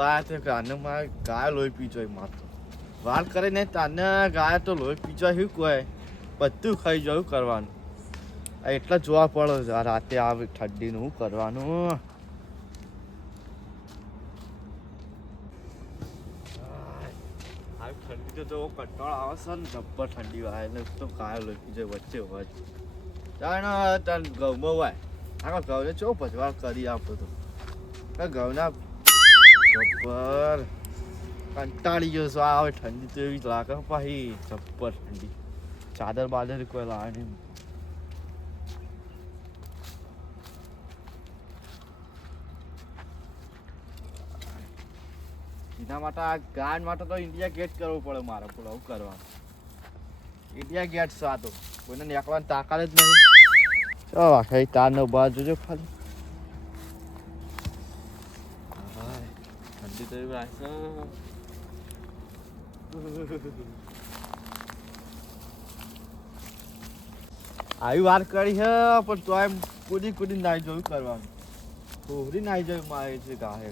જોવા કાને માં ગાય લોહી પીજો મારતો વાત કરે ને તાને ગાય તો લોહી પીજો શું કોઈ બધું ખાઈ જવું કરવાનું. એટલા જોવા પડે રાતે આ ઠંડીનું શું કરવાનું? ઠંડી તો જો કંટાળો આવે છે ને, જબ્બર ઠંડી વાય, ને તો ગાય લોહી પીજો વચ્ચે વચ્ચે. જાણે તાર ઘઉંમાં હોય આખા ઘઉંને ચો ભજવા કરી આપો તો. ઘઉંના જબ્બર. કંટાળી ગયો છો. આવે ઠંડી તો એવી જ લાગે. ભાઈ, જબ્બર ઠંડી. ચાદર બાદર કોઈ લાવે એના માટે આ ગાર્ડ માટે તો ઇન્ડિયા ગેટ કરવું પડે મારે બોલો આવું કરવાનું. ઇન્ડિયા ગેટ છે તો. કોઈને નીકળવાની તાકાત જ નહીં ચાલો આખા તારનો બાજુ જોજો ખાલી હાય, લાગે છે. આવી વાત કરી છે પણ તો એમ કુદી કુદી નાઈ જોયું કરવાનું કોહરી નાઈ જોયું મારે છે ગાહે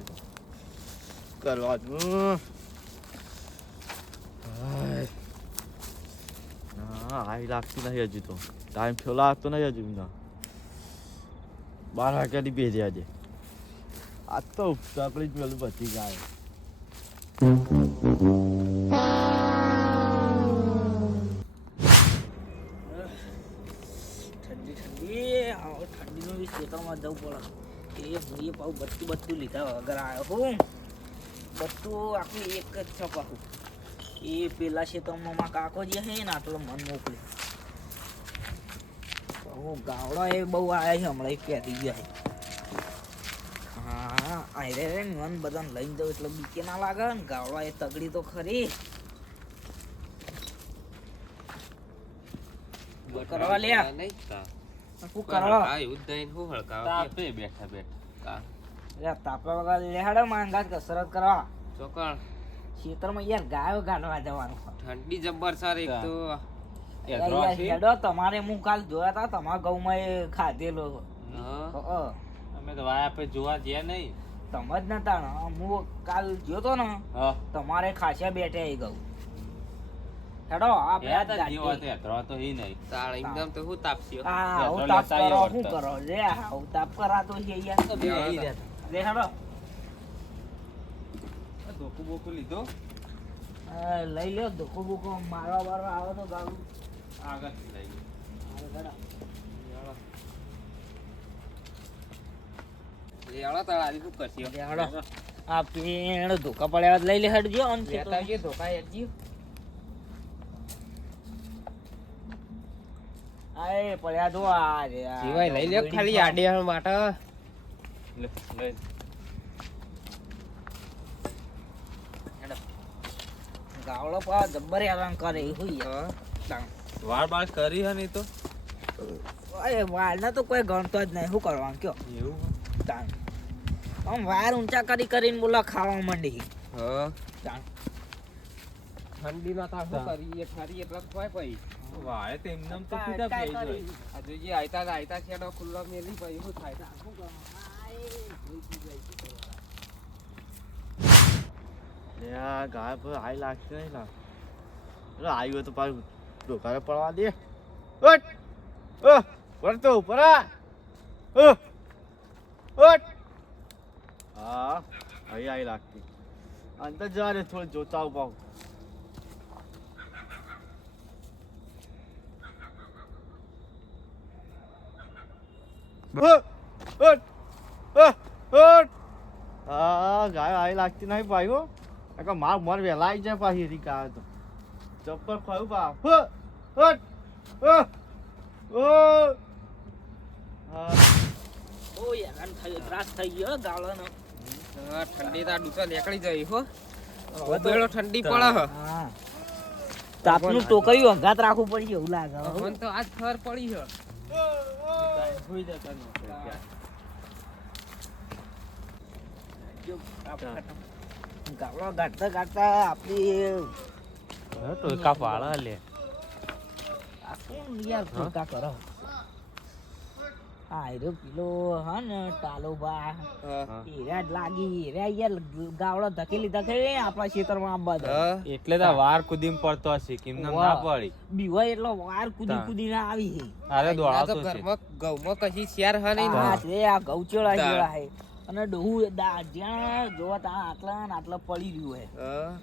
કરવાનું. આવી લાગતી નહીં હજી તો ટાઈમ થયો લાગતો નહીં હજુ બાર વાગ્યાની બે આજે આજ તો તકલીફ પેલું બચી જાય ઠંડી ઠંડી. આવો, ઠંડીનું બી ખેતરમાં જવું પડે. એ ભાઈએ પાછું બધું બધું લીધા વગર આવ્યો હું. બધું આખું એક જ છે પાછું એ પેલા ખેતરમાં માં કાકો જે હે ને આટલો મન મોકલે. ગાવડા એ બહુ આવ્યા છે હમણાં એક પહેરી ગયા આયરે રે મન બધાને લઈને જાઉં એટલે બીકે ના લાગે ને ગાવડા એ તગડી તો ખરી. કરવા લ્યા. શું કરવા? તાપે. બેઠા બેઠા? યાર તાપા વગર લેહાડો માંગા કસરત કરવા. ચોકણ ખેતરમાં યાર ગાયો ગાઢવા જવાનું ઠંડી જબ્બર સર એક તો. હેડો તમારે હું કાલ જોયા તા તમારા એ ખાધેલો. હા. અમે તો વાયા પે જોવા ગયા નહીં. તમે જ નતા ને હું કાલ જોયો તો ને તમારે ખાસિયા બેઠે આવી ગયું. હેડો આ ગયા તા હી નહીં. તાળ એકદમ તો હું તાપસ્યો આ યાર, આવું તાપ લેતા કરો આવ્યો કરો? લે આવું તાપ કરાતો છે યાર તો બે અહીં રહ્યા. લે હેડો. ધોકું બોકું લીધો? આ લઈ લ્યો ધોકો બોકો. મારવા મારવા આવે તો ગાવું આગળ લઈ. લેવડો તળાવી શું કરશી? લે આ પેણ ધોકા પડ્યા લઈ લે હટજો અને લેતા. ધોકા હટજો આ પડ્યા જો આ રે આ લઈ લે ખાલી આડે માટે. લે લઈ ગાવડો પા જબ્બર હેરાન કરે હોય હે નહીં તો? અરે વાળને તો કોઈ ગણતો જ નહીં શું કરવાનું કયો? એવું તાણ. આમ વાર ઊંચા કરી કરીને બોલા ખાવા માંડી. હા. તાણ. ઠંડી ના તાર શું કરીએ? ખરી એટલે થાય પઈ વાળે તો એમનેમ તો કીધા પઈ કરી. જાય હજુ આયતા આયતા છેડો ખુલ્લો મેલી પઈ શું થાય? કરવાનું? આ ભૂઈ આ ગાય પર આઈ લાગતી નહીં લાગ એટલે આવી તો પાછું ડોકારે પડવા દે. ઓટ ઓ પડતો ઉપર આ. ઓ ઓટ હા અહીં આઈ લાગતી અંદર જવા દે થોડું જોતા ઊભા ગાય આઈ લાગતી નહીં ભાઈ હો. કાકા માર મર આવી જાય પાછી એરી ગાય તો. ચપ્પલ ખાયું બા હટ હ ઓ હા. હેરાન થયો ત્રાસ થઈ ગયો ઠંડી તાર ડૂચો નીકળી જાય હો. બેડો ઠંડી પડે હ. તાપનું ટોકરિયું અંગાત રાખવું પડશે એવું લાગે હો. તો આજ ખબર પડી જો ગાવડો ગાટતા ગાટતા આપણી તો કા પાળા લે. આ કોણ યાર ટોકા કરો? આ રહ્યો પેલો હ. ને ટાલોબા એરા લાગી એરા યાર ગાવડો ધકેલી ધકેલી આપણા ખેતરમાં આબા હા. એટલે તો વાર કુદીમ પડતો હશે કેમ નામ ના પડી. બીવા એટલો વાર કુદી કુદી ના આવી અરે આ તો દોડાવતો છે. ઘરમાં ઘઉંમાં કશી શેર હ નહીં હા ને. છે આ ગૌચેડા. જેવા છે અને ડોહું દા જ્યાં જોવા તા આટલા ને આટલા પડી રહ્યું હે. હા.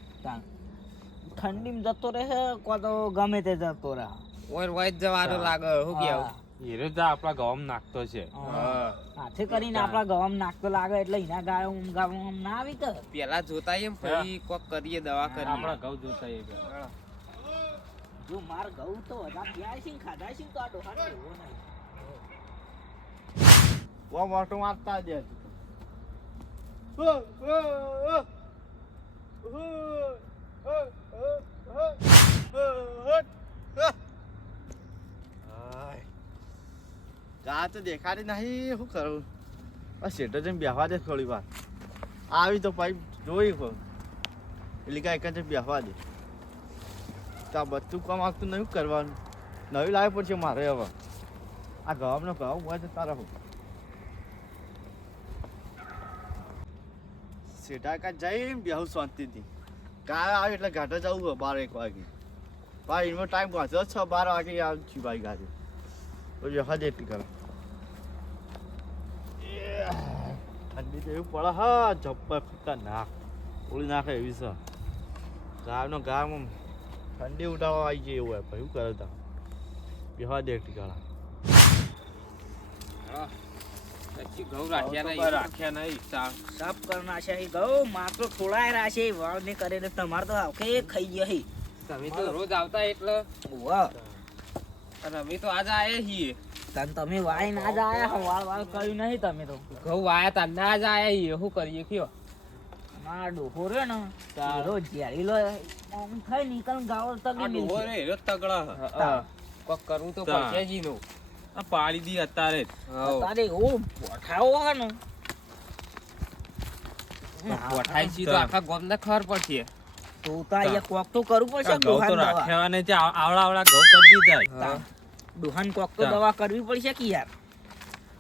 ઠંડીમાં જતો રહે કો તો ગમે તે જતો રહે. ઓર વાઈટ જવાનો લાગે હું કેવું હીરો તો આપણા ગામ નાખતો છે. હા. હાથે કરીને આપણા ગવામ નાખતો લાગે એટલે એના ગાય ગામ ના આવી તો. પેલા જોતા એમ પછી કોક કરીએ દવા કરીએ. આપણા ઘઉં જોતા એ જો માર ઘઉં તો બધા પ્યાય છે ખાધા છે તો આ ડોહાને એવો નહીં. ઓ મોટો મારતા દે. ગા તો દેખાડી નહીં, શું કરું? બસ શેઠો જઈને બેહવા દે થોડી વાર. આવી તો પાઇપ જોઈ પણ એટલે કાંઈ કાંઈ બેહવા દે. તો આ બધું કામ આવતું નહીં કરવાનું. નવી લાવી પડશે મારે હવે. આ ગામનો ગામ હોય તો તારા હું. સેટા કા જઈને બેહું શાંતિથી. કાં આવે એટલે ઘાટે જવું હોય બાર એક વાગે. ભાઈ, એનો ટાઈમ પહોંચ્યો છ, બાર વાગે આવું છું ભાઈ ગાડી તો બેહવા દે એટલી કરે ઠંડી તો એવું પડે હા જબ્બર ખતરનાક ઓળી નાખે એવી છે. ગાયનો ગાયમાં ઠંડી ઉઠાવવા આવી જાય એવું હોય ભાઈ કરે તા બેહવા દે વાળ ને કરે તમારે તો આખે ખાઈ ગયા હી. તમે તો રોજ આવતા એટલે. અમે તો આજ આયે છીએ. તન તમે વાય ના જાયા હો વાળ વાળ કર્યું નહીં તમે તો. ઘઉં વાયા તા ના જ એ શું કરીએ કયો? મારા ડોહો રે ને તારો. ઝેરી લો આમ થાય નીકળ ગાવ આ તગી ડોહો રે એરો તગડા. હ. કોક કરવું તો આ પાડી દી અત્યારે. એવું પોઠાવો ને. પોઠાઈ છી તો આખા ગામને ખબર પડશે. તો તા અહીંયા કોક તો કરવું પડશે જે આવડા આવડા ઘઉં કરી દીધા. ડોહાન કોક તો દવા કરવી પડશે કે યાર?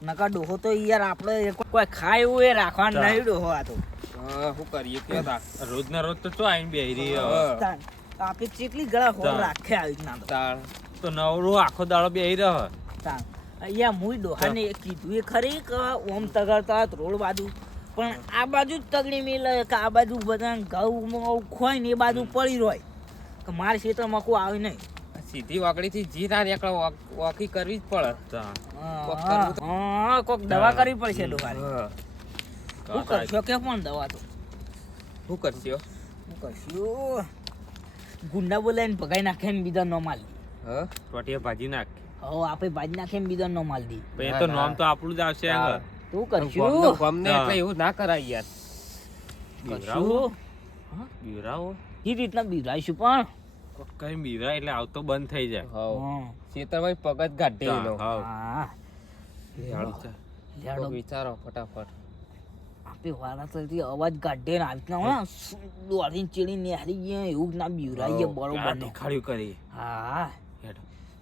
નકા ડોહો તો યાર આપણે કોઈ ખાય એવું એ રાખવાનું. નહીં ડોહો આ તો. શું કરીએ? તા રોજ ના રોજ તો ચો આઈને બેહી રહી આપી ચીકલી ગળા હો રાખે આવી તો. તાળ. તો નવરો આખો દાડો બેહી રહ્યો તાન. અહીંયા મુઈ ડોહાને કીધું એ ખરી કે ઓમ તગડતા રોડ બાજુ. પણ આ બાજુ જ તગડી મિલે કે આ બાજુ બધા ઘઉં ખોય ને એ બાજુ પડી રોય. કે મારા ક્ષેત્રમાં કોઈ આવે નહીં. સીધી વાકડીથી જી ના નીકળે વાકી કરવી જ પડે. કોક હા, કરવું હા, કોક દવા કરવી પડશે ડોહાને હા. કરશો? કે પણ દવા તો? હું કરશો? હું કરશો? ગુંડા બોલાવીને ભગાઈ નાખે ને બીજા નો માલ હા? ટોટીએ ભાજી નાખ. હો આપણે ભાજી નાખે ને બીજા નો માલ દી એ તો. નામ તો આપણું જ આવશે આગળ. તું કરશું? ગમને એટલે એવું ના કરાય યાર. કરશું બીવરાવો. એ રીતના બીવરાઈશું પણ. કઈ બીરા એટલે આવતો બંધ થઈ જાય. હા. ખેતરમાં પગ જ ગાઢે એનો. હા. લેડો વિચારો ફટાફટ. આપે વાળા તરથી અવાજ કાઢે ને આવતા હોય ને, દોડીને ચીડી નેહરી ગયા એવું ના બીવરાઈએ બરોબર દેખાડ્યું કરી. હા. હેડ.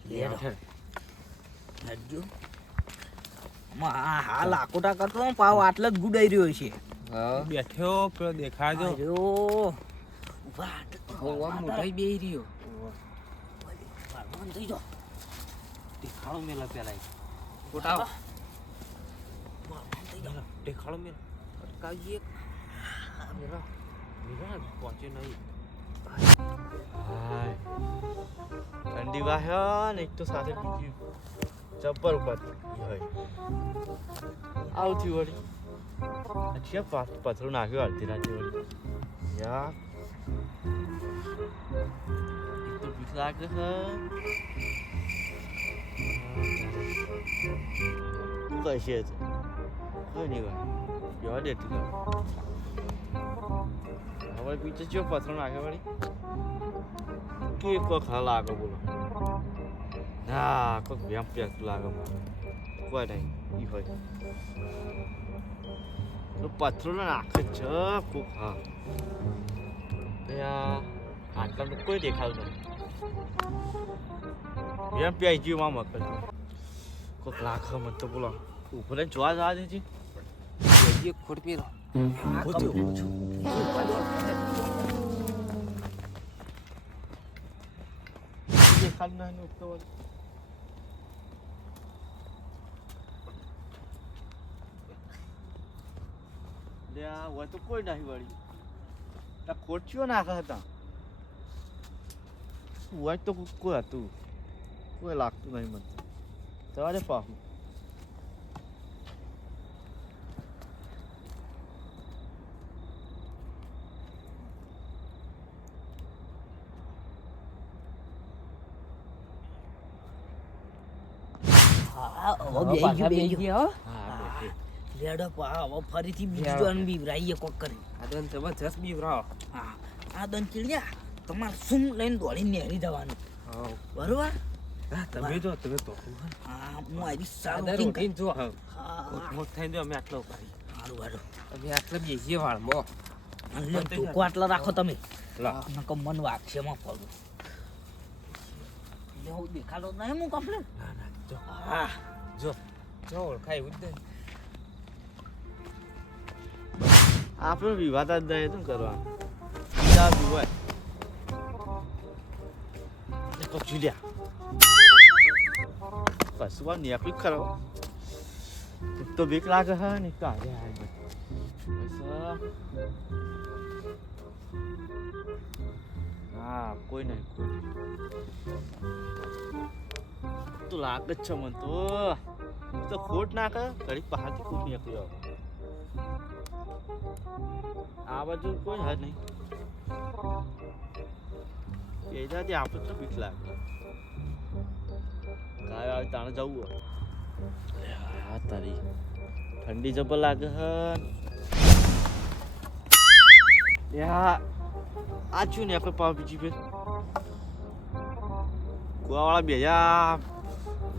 લેડો. હા હા લાકોટા કરતો પાવ આટલો જ ગુડાઈ રહ્યો છે. બેઠો બેઠ્યો પેલો દેખાજો. ઊભા હું આમ રહ્યો થઈ. દેખાડો મેલા પેલા જાઓ. દેખાડો મેલા અટકાવીએ મેલા પહોંચે નહીં. ઠંડી વાહ્યો ને એક તો સાથે બીજી ચપ્પર ઉપર હોય આવું થયું વળી આ છે પાથ- પથરું નાખ્યું અડધી રાતે વળી યાર એક તો લાગે છે શું કહેશે છે કઈ નહીં ભાઈ બેવા દે તું હવે બીજે ચો પથરું નાખે વળી કે કોક હા લાગે બોલો ના કોક વ્યામ પેક લાગે મને કોઈ નહીં ઈ હોય તો પથરું નાખે જ છે કોક હા ત્યાં આટલા તો કોઈ દેખાતું નહીં વ્યામ પ્યાઈ ગયું માં મકર કોક લાખ મત તો બોલો ઉપર જોવા જવા દેજે. જઈએ ખોટ મેલો આ ઊભો થયો. દેખાડ ના ઉપર લે આ હોય તો કોઈ નહીં વળી. ખોટ ખોટચીઓ નાખા હતા હોય તો કો- કોઈ હતું કોઈ લાગતું નહીં મને જવા દે પાછું હા, હવે બેહી ગયું, બેહી ગયું. હા બેઠે. લેડો પા, હવે ફરીથી બીજું લેડો. જોવાનું બીવરાઈએ કોક કરી. આ તો જબરજસ્ત બીવરાવો હા, આ દન ચીડિયા, તમારે શું લઈને દોડીને નેરી જવાનું? બરોબર? તમે જો તમે તો. હા હું આવી સારું આદર ઉઠીને જો. મોટ થઈને અમે આટલો કરી સારું સારું. અમે આટલા બેસીએ વાળમાં. લ્યો, ટૂંકો આટલો રાખો તમે. લા. નકર મન વાગશે એમાં પગું લ્યો, દેખાડો નહીં હું કમ્પ્લેન. ના ના જો. હા. જો જો ઓળખાય એવું જ આપણે વિવાદ જ નહીં શું કરવા બીજા વિવાદ એ તો ચીડ્યા પસવા નીકળી ખરો તો બીક લાગે હે ને કાઢે હા કોઈ નહીં કોઈ નહીં તો લાગે જ છે મને તો તું ખોટ નાખે ઘડીક બહારથી ખોટ નીકળ્યો આ બાજુ કોઈ હે નહીં એનાથી આપણે તો બીક લાગે. કાલે આવે તાણે જવું હોય. હા તારી ઠંડી જબર લાગે હે. આ છું ને આપણે પાવ બીજી ફેર. કુવાવાળા બેજા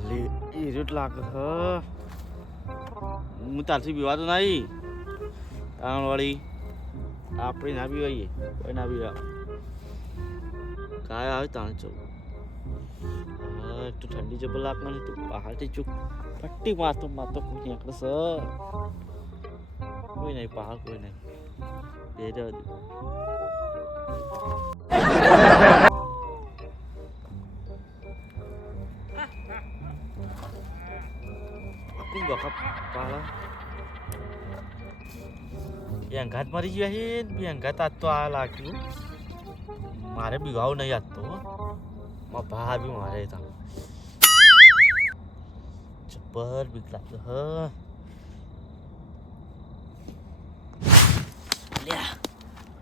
લે એ રેટ લાગે હ. હું તારથી બીવાતો નહીં. તાણ વાળી આપણે ના બીવાઈએ. કોઈ ના બીવા કાય આવે તાણ ચો હા તું ઠંડી જબર લાગવાની તું પહાડથી ચૂક પટ્ટી મારતો મારતો કોઈ નીકળે સ કોઈ નહીં પહાડ કોઈ નહીં બે જવા દે aku nggak kepala yang ઘાત મારી ગયા છે બી ઘાત આ તો આ લાગ્યું મારે બી ગાવ નહીં આજ તો મારા ભા બી મારે તા જબર બીક લાગે હ.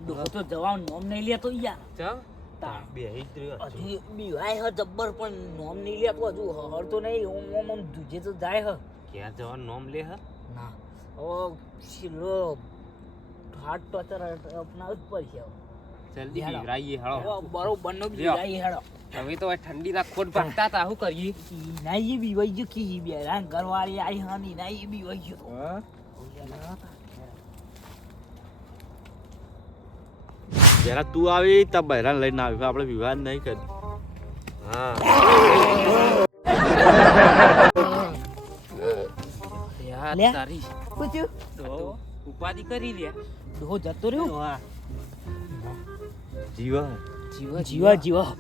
ડોહો તો જવાનું નોમ નહીં લેતો યાર. બે હજુ બીવાય હ જબ્બર પણ નોમ નહીં લેતો હજુ. હરતો નહીં ઓમ ઓમ ઓમ દૂજે તો જાય હ. ક્યાં જવાનું? નોમ લે હ? ના. ઓ શીલો હાટ ટોચર અપનાવ જ પડશે હવે. જલ્દી હેડો. હળો બરોબર નો લ્યો. હળો તમે તો ઠંડી ના ખોટ ભાગતા હતા શું કરીએ? નાઈ વઈ જો કી બે રાંગ ઘરવાળી આઈ હાની નાઈ વઈ જો જરા તું આવી તા બહેરાન લઈને આવી આપણે વિવાદ નહીં કરી. હા. યાર તારી પૂછ્યું? તો ઉપાધિ કરી લે. ડોહો જતો રહ્યો? જીવા. જીવા જીવા જીવા.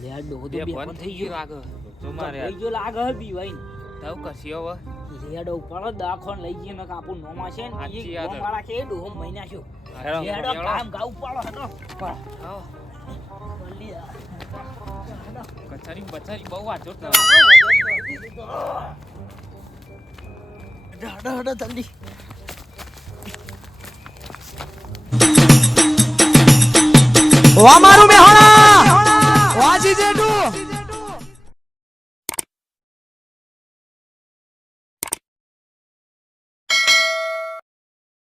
લે આ ડોહો તો બે બે પણ થઈ ગયો લાગે. તો મારે થઈ ગયો લાગે હે બીવાઈ તાવ કરશી હવે લેડો ઉપાડો દાખોન લઈ ગયો ને કાપું નોમા છે ને ઈ. ગોમાળા કે ડોહો મહિના છો. હેડો, લેડો. કામ ગાઉ પાડો હતો પણ જલ્દી કચારી બચારી બહુ આ જોતા હડા હડા હેડો ও আমার মেহরা